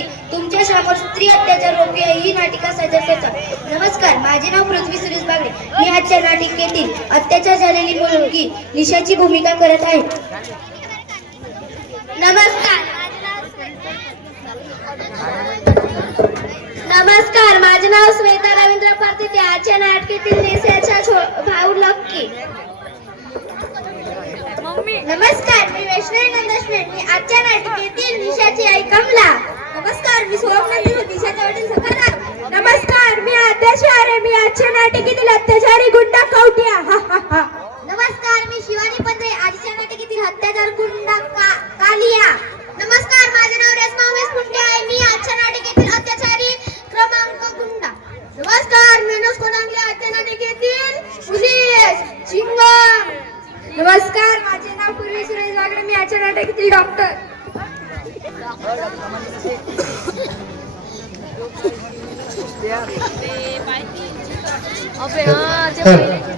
होती तुमच्यासमोर स्त्री अत्याचार रोखूया ही नाटिका सादर करतात. नमस्कार माझे नाव पृथ्वी सुरेश बागडे. मी आजच्या नाटिकेतील अत्याचार झालेली मुलगी निशाची भूमिका करत आहे. नमस्कार. नमस्कार माझे नाव श्वेता रवींद्र परतिते आजच्या नाटकेतील निशाचा भाऊ लक्की. नमस्कार मी वैष्णवी नंदश्वर मी आजच्या नाटकेतील निशाची आई कमला. नमस्कार मी सुवर्ण नमस्कार मी आद्याशी आरे मी आजच्या अत्याचारी गुंडा कवटिया नमस्कार मी शिवानी पंधरे आजच्या नाटिकेतील अत्याचार गुंडा कालिया. नमस्कार माझे नाव रेश्मा उमेश आहे. मी आजच्या नाटिकेतील अत्याचारी क्रमांक गुंडा. नमस्कार मी अनुज कोणांगले आजच्या नाटिकेतील चिंगम. नमस्कार माझे नाव पूर्वी सुरेश वागडे मी आजच्या नाटिकेतील डॉक्टर. Apa ya? Cepat.